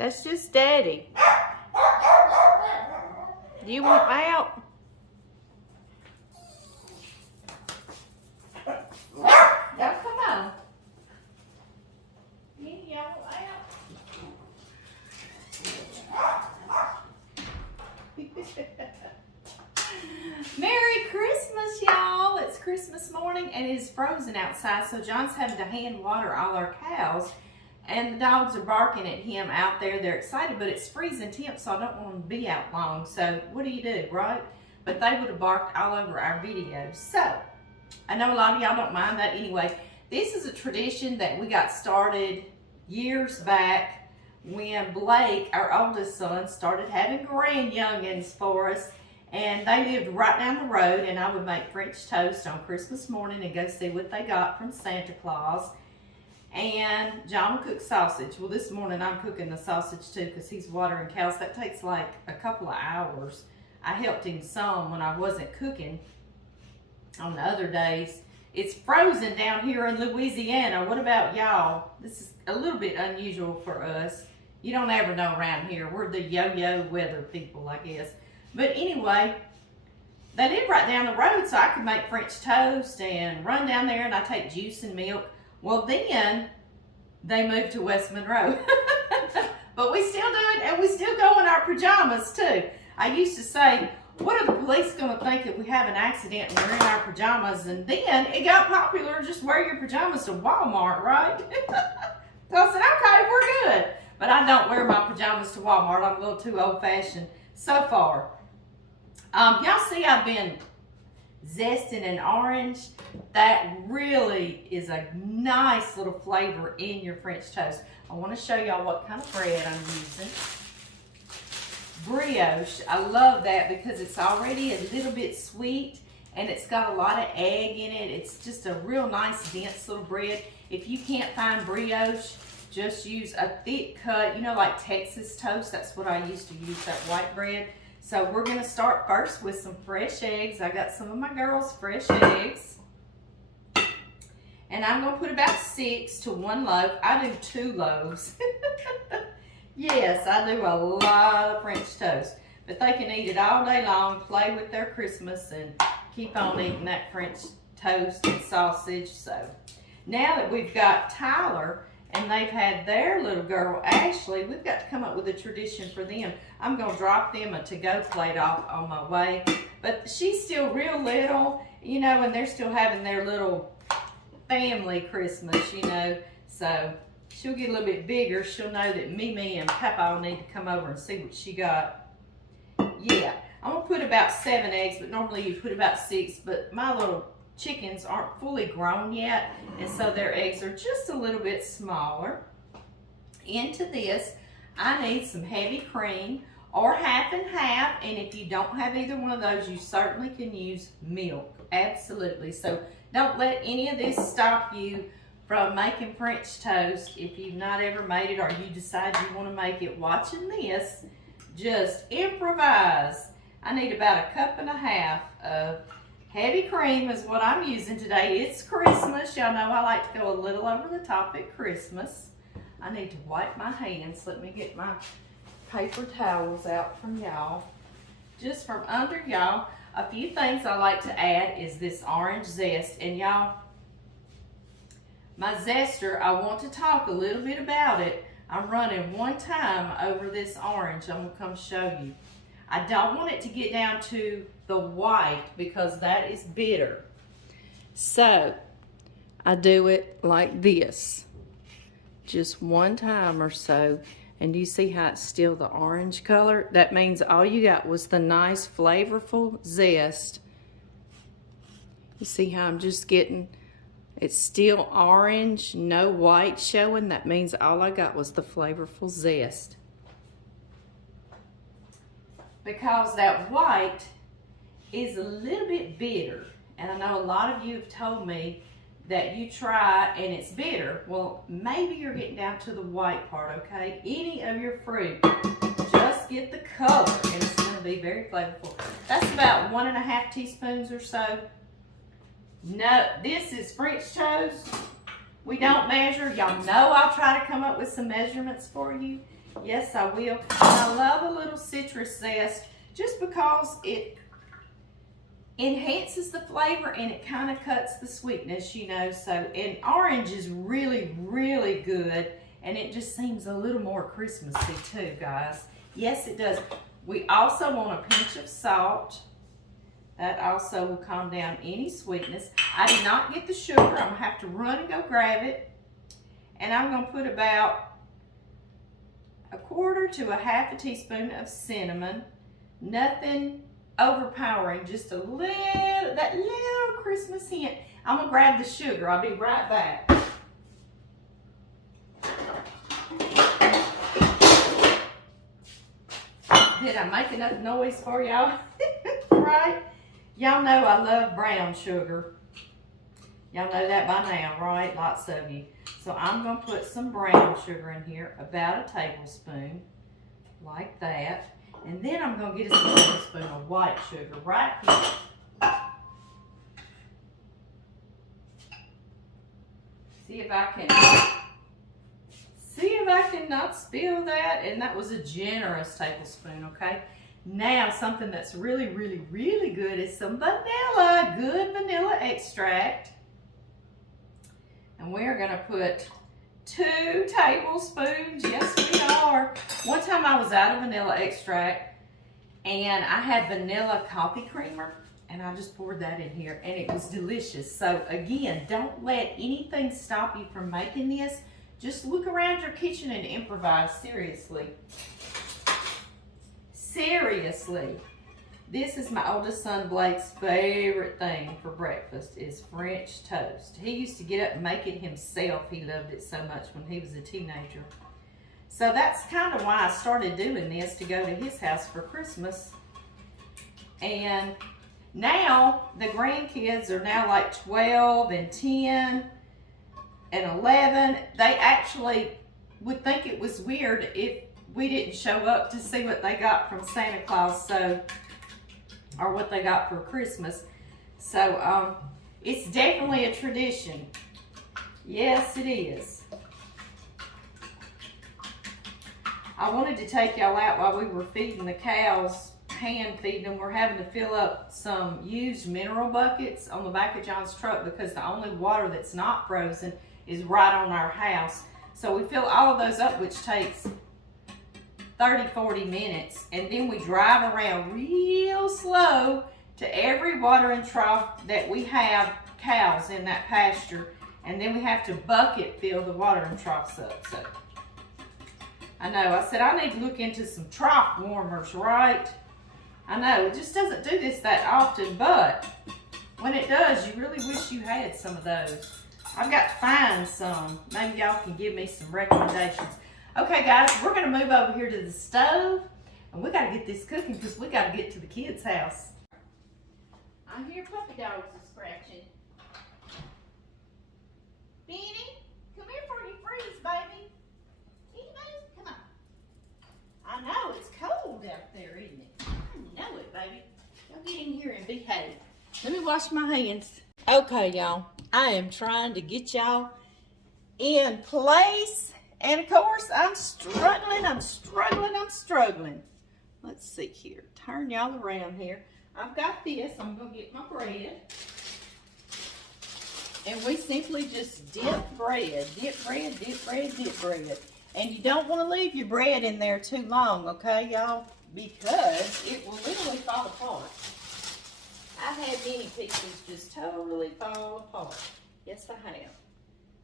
That's just Daddy. Do you want out? Now come on. You want out? Merry Christmas, y'all. It's Christmas morning and it's frozen outside, so John's having to hand water all our cows. And the dogs are barking at him out there. They're excited, but it's freezing temp, so I don't want them to be out long. So what do you do, right? But they would have barked all over our videos. So I know a lot of y'all don't mind that. Anyway, this is a tradition that we got started years back when Blake, our oldest son, started having grand youngins for us. And they lived right down the road, and I would make French toast on Christmas morning and go see what they got from Santa Claus. And John would cook sausage. Well, this morning I'm cooking the sausage too because he's watering cows. That takes like a couple of hours. I helped him some when I wasn't cooking on the other days. It's frozen down here in Louisiana. What about y'all? This is a little bit unusual for us. You don't ever know around here. We're the yo-yo weather people, I guess. But anyway, they live right down the road, so I could make French toast and run down there, and I take juice and milk. Well, then they moved to West Monroe. But we still do it, and we still go in our pajamas too. I used to say, what are the police going to think if we have an accident and we're in our pajamas? And then it got popular, just wear your pajamas to Walmart, right? So I said, okay, we're good. But I don't wear my pajamas to Walmart. I'm a little too old-fashioned so far. Y'all see I've been zesting an orange. That really is a nice little flavor in your French toast. I want to show y'all what kind of bread I'm using. Brioche. I love that because it's already a little bit sweet and it's got a lot of egg in it. It's just a real nice dense little bread. If you can't find brioche, just use a thick cut, you know, like Texas toast. That's what I used to use, that white bread. So we're gonna start first with some fresh eggs. I got some of my girls' fresh eggs. And I'm gonna put about 6 to 1 loaf. I do 2 loaves. Yes, I do a lot of French toast. But they can eat it all day long, play with their Christmas, and keep on eating that French toast and sausage. So now that we've got Tyler, and they've had their little girl, Ashley, we've got to come up with a tradition for them. I'm going to drop them a to-go plate off on my way. But she's still real little, you know, and they're still having their little family Christmas, you know. So she'll get a little bit bigger. She'll know that Mimi and Papa will need to come over and see what she got. Yeah, I'm going to put about 7 eggs, but normally you put about 6. But my little chickens aren't fully grown yet, and so their eggs are just a little bit smaller. Into this, I need some heavy cream or half and half, and if you don't have either one of those, you certainly can use milk. Absolutely. So don't let any of this stop you from making French toast. If you've not ever made it or you decide you want to make it watching this, just improvise. I need about 1.5 cups of heavy cream is what I'm using today. It's Christmas. Y'all know I like to go a little over the top at Christmas. I need to wipe my hands. Let me get my paper towels out from y'all. Just from under y'all. A few things I like to add is this orange zest. And y'all, my zester, I want to talk a little bit about it. I'm running 1 time over this orange. I'm going to come show you. I don't want it to get down to the white because that is bitter. So I do it like this, just 1 time or so. And you see how it's still the orange color? That means all you got was the nice flavorful zest. You see how I'm just getting, it's still orange, no white showing. That means all I got was the flavorful zest. Because that white is a little bit bitter. And I know a lot of you have told me that you try and it's bitter. Well, maybe you're getting down to the white part, okay? Any of your fruit, just get the color and it's going to be very flavorful. That's about 1.5 teaspoons or so. No, this is French toast. We don't measure. Y'all know I'll try to come up with some measurements for you. Yes, I will. And I love a little citrus zest just because it enhances the flavor and it kind of cuts the sweetness, you know. So, and orange is really, really good. And it just seems a little more Christmassy too, guys. Yes, it does. We also want a pinch of salt. That also will calm down any sweetness. I did not get the sugar. I'm going to have to run and go grab it. And I'm going to put about 1/4 to 1/2 teaspoon of cinnamon. Nothing overpowering, just a little, that little Christmas hint. I'm going to grab the sugar. I'll be right back. Did I make enough noise for y'all? Right? Y'all know I love brown sugar. Y'all know that by now, right? Lots of you. So I'm going to put some brown sugar in here, about a tablespoon, like that. And then I'm going to get us a tablespoon of white sugar right here. See if I can not spill that. And that was a generous tablespoon, okay? Now, something that's really, really, really good is some vanilla, good vanilla extract. And we're going to put 2 tablespoons. Yes, we are. One time I was out of vanilla extract and I had vanilla coffee creamer and I just poured that in here and it was delicious. So again, don't let anything stop you from making this. Just look around your kitchen and improvise, seriously. Seriously. This is my oldest son Blake's favorite thing for breakfast is French toast. He used to get up and make it himself. He loved it so much when he was a teenager. So that's kind of why I started doing this, to go to his house for Christmas. And now the grandkids are now like 12 and 10 and 11. They actually would think it was weird if we didn't show up to see what they got from Santa Claus, or what they got for Christmas. So it's definitely a tradition. Yes, it is. I wanted to take y'all out while we were feeding the cows, hand feeding them. We're having to fill up some used mineral buckets on the back of John's truck because the only water that's not frozen is right on our house. So we fill all of those up, which takes 30-40 minutes, and then we drive around real slow to every watering trough that we have cows in that pasture, and then we have to bucket fill the watering troughs up. So I know, I said I need to look into some trough warmers, right? I know, it just doesn't do this that often, but when it does, you really wish you had some of those. I've got to find some. Maybe y'all can give me some recommendations. Okay, guys, we're going to move over here to the stove, and we got to get this cooking because we got to get to the kids' house. I hear puppy dogs are scratching. Benny, come here before you freeze, baby. Benny, come on. I know, it's cold out there, isn't it? I know it, baby. Y'all get in here and behave. Let me wash my hands. Okay, y'all, I am trying to get y'all in place. And of course, I'm struggling. Let's see here. Turn y'all around here. I've got this. I'm going to get my bread. And we simply just dip bread. Dip bread, dip bread, dip bread. And you don't want to leave your bread in there too long, okay, y'all? Because it will literally fall apart. I've had many pieces just totally fall apart. Yes, I have.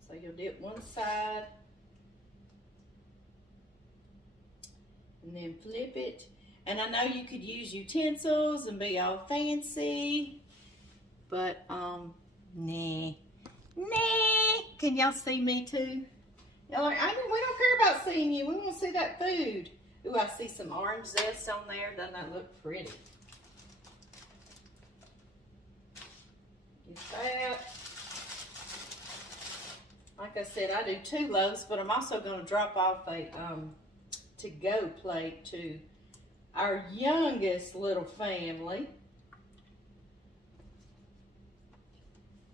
So you'll dip one side. And then flip it. And I know you could use utensils and be all fancy, but nah. Can y'all see me too? Y'all are, we don't care about seeing you. We want to see that food. Ooh, I see some orange zest on there. Doesn't that look pretty? Get that. Like I said, I do 2 loaves, but I'm also going to drop off a to-go plate to our youngest little family.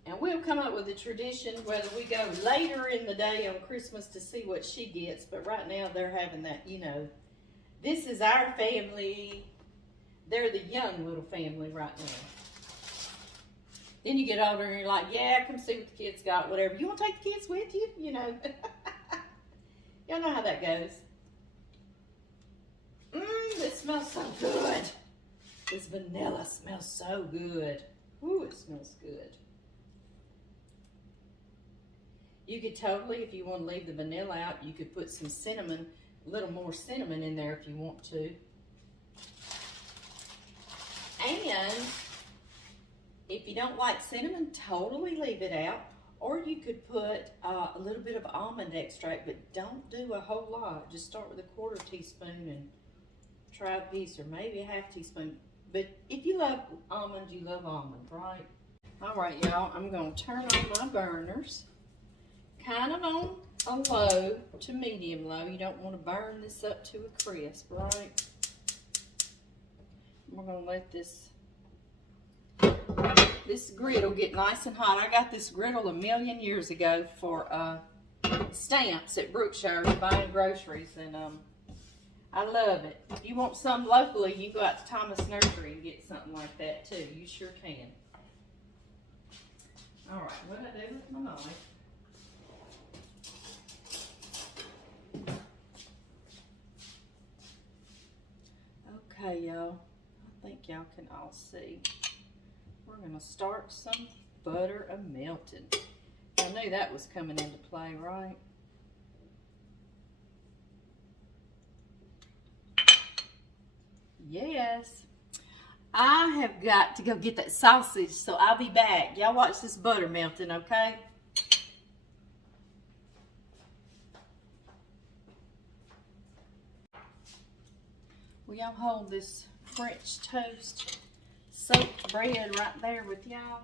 And we'll come up with a tradition whether we go later in the day on Christmas to see what she gets. But right now they're having that, you know, this is our family. They're the young little family right now. Then you get older and you're like, yeah, come see what the kids got, whatever. You want to take the kids with you? You know. Y'all know how that goes. This smells so good. This vanilla smells so good. Ooh, it smells good. You could totally, if you want to leave the vanilla out, you could put some cinnamon, a little more cinnamon in there if you want to. And if you don't like cinnamon, totally leave it out. Or you could put a little bit of almond extract, but don't do a whole lot. Just start with a 1/4 teaspoon and try a piece, or maybe a 1/2 teaspoon. But if you love almond, you love almond, right? All right, y'all, I'm going to turn on my burners. Kind of on a low to medium low. You don't want to burn this up to a crisp, right? We're going to let this griddle get nice and hot. I got this griddle a million years ago for stamps at Brookshire buying groceries, and I love it. If you want some locally, you can go out to Thomas Nursery and get something like that too. You sure can. All right, what do I do with my knife? Okay, y'all. I think y'all can all see. We're going to start some butter a-melting. I knew that was coming into play, right? Yes. I have got to go get that sausage, so I'll be back. Y'all watch this butter melting, okay? Will y'all hold this French toast soaked bread right there with y'all?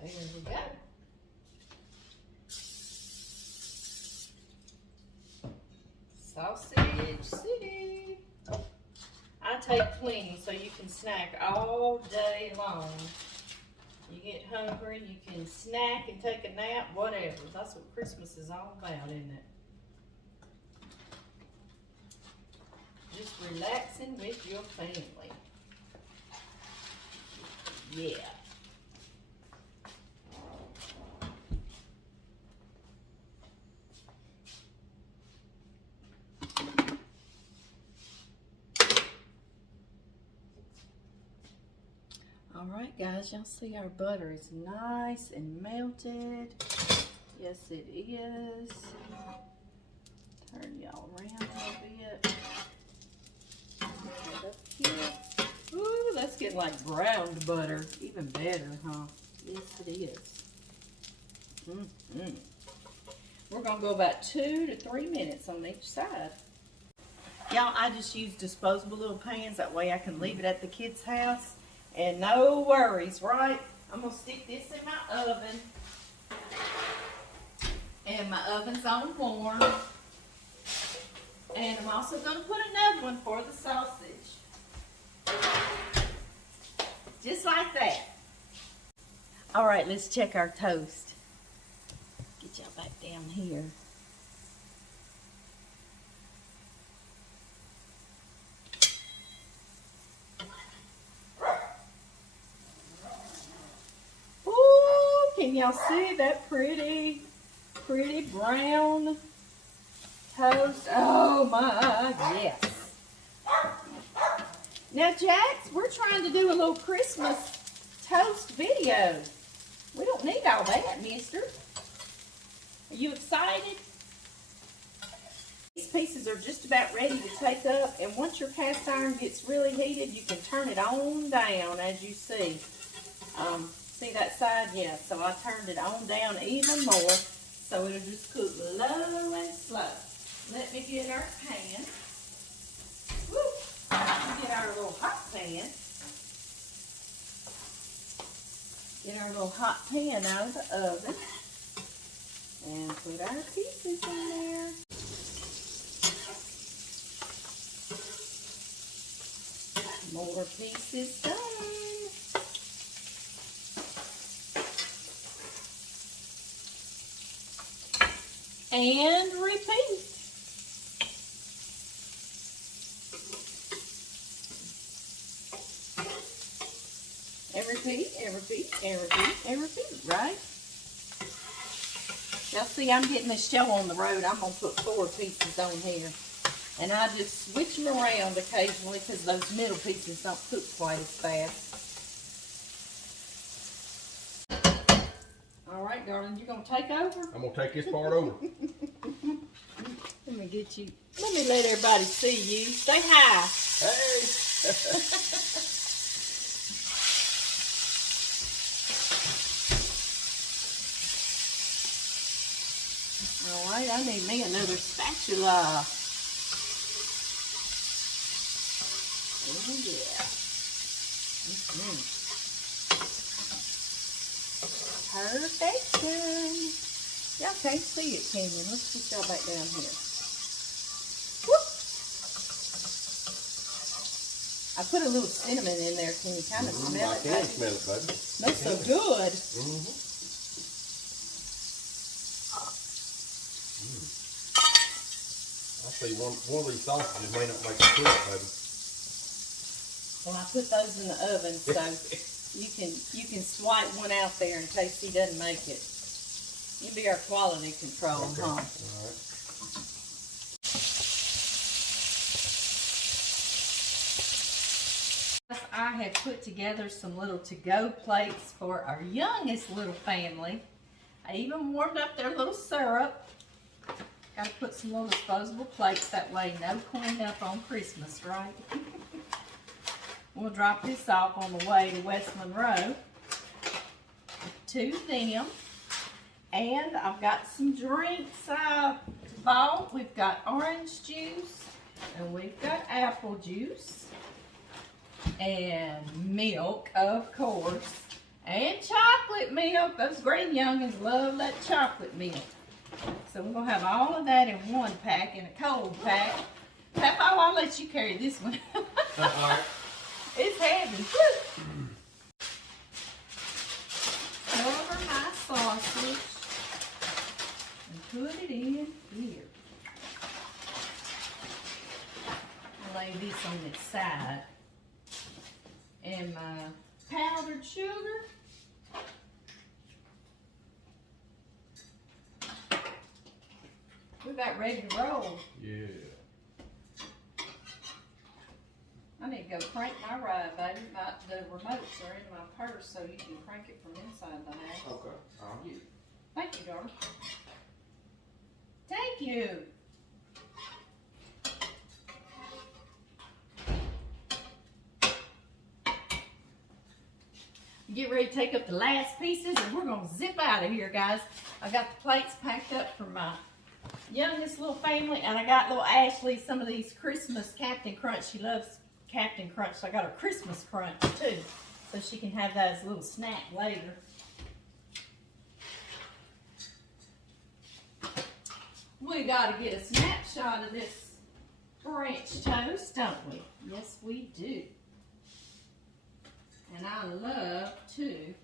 There we go. Sausage City. I take plenty so you can snack all day long. You get hungry, you can snack and take a nap, whatever. That's what Christmas is all about, isn't it? Just relaxing with your family. Yeah. All right, guys, y'all see our butter is nice and melted. Yes, it is. Turn y'all around a little bit. Get up here. Ooh, that's getting like browned butter. Even better, huh? Yes, it is. We're going to go about 2 to 3 minutes on each side. Y'all, I just use disposable little pans. That way I can leave it at the kids' house. And no worries, right? I'm going to stick this in my oven. And my oven's on warm. And I'm also going to put another one for the sausage. Just like that. All right, let's check our toast. Get y'all back down here. Can y'all see that pretty brown toast? Oh my, yes. Now, Jax, we're trying to do a little Christmas toast video. We don't need all that, mister. Are you excited? These pieces are just about ready to take up, and once your cast iron gets really heated, you can turn it on down, as you see. See that side? Yeah, so I turned it on down even more, so it'll just cook low and slow. Let me get our pan. Woo! Get our little hot pan. Get our little hot pan out of the oven. And put our pieces in there. More pieces done. And repeat. And repeat, and repeat, and repeat, and repeat, right? Y'all see, I'm getting this show on the road. I'm going to put 4 pieces on here. And I just switch them around occasionally because those middle pieces don't cook quite as fast. All right, darling, you going to take over? I'm going to take this part over. Let me get you. Let me let everybody see you. Say hi. Hey. All right, I need me another spatula. Oh, yeah. Perfection. Y'all can't see it, can you? Let's put y'all back down here. Whoop. I put a little cinnamon in there. Can you kind of smell it? I can smell it, baby. Smells so good. I see one of these sausages may not make it cook, baby. Well, I put those in the oven, so you can swipe one out there in case he doesn't make it. You'll be our quality control, Okay. huh? All right. I have put together some little to-go plates for our youngest little family. I even warmed up their little syrup. Got to put some little disposable plates, that way no cleanup on Christmas, right? We'll drop this off on the way to West Monroe to them. And I've got some drinks I bought. We've got orange juice, and we've got apple juice, and milk, of course, and chocolate milk. Those green youngins love that chocolate milk. So we're going to have all of that in one pack, in a cold pack. Papa, I'll let you carry this one. All right. It's heavy. Cover my sausage and put it in here. I'll lay this on its side. And my powdered sugar. We're about ready to roll. Yeah. I need to go crank my ride, baby. The remotes are in my purse, so you can crank it from inside the house. Okay. I'll get it. Thank you, darling. Thank you. Get ready to take up the last pieces, and we're going to zip out of here, guys. I got the plates packed up for my youngest little family, and I got little Ashley some of these Christmas Captain Crunch. She loves Captain Crunch, so I got her Christmas Crunch too, so she can have that as a little snack later. We got to get a snapshot of this French toast, don't we? Yes, we do. And I love to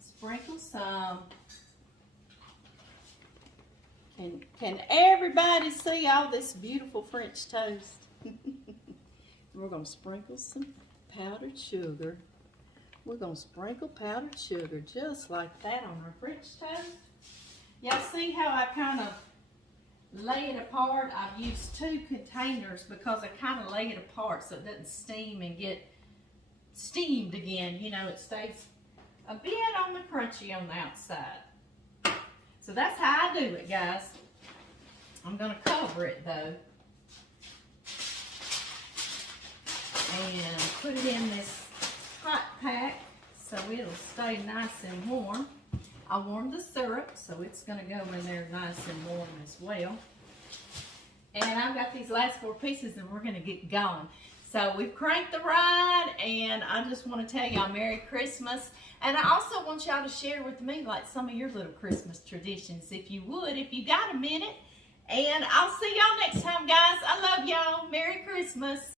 sprinkle some. Can everybody see all this beautiful French toast? We're going to sprinkle some powdered sugar. We're going to sprinkle powdered sugar just like that on our French toast. Y'all see how I kind of lay it apart? I've used 2 containers because I kind of lay it apart so it doesn't steam and get steamed again. You know, it stays a bit on the crunchy on the outside. So that's how I do it, guys. I'm going to cover it though. And put it in this hot pack so it'll stay nice and warm. I warmed the syrup, so it's going to go in there nice and warm as well. And I've got these last 4 pieces, and we're going to get going. So we've cranked the ride, and I just want to tell y'all Merry Christmas. And I also want y'all to share with me like some of your little Christmas traditions, if you would, if you got a minute. And I'll see y'all next time, guys. I love y'all. Merry Christmas.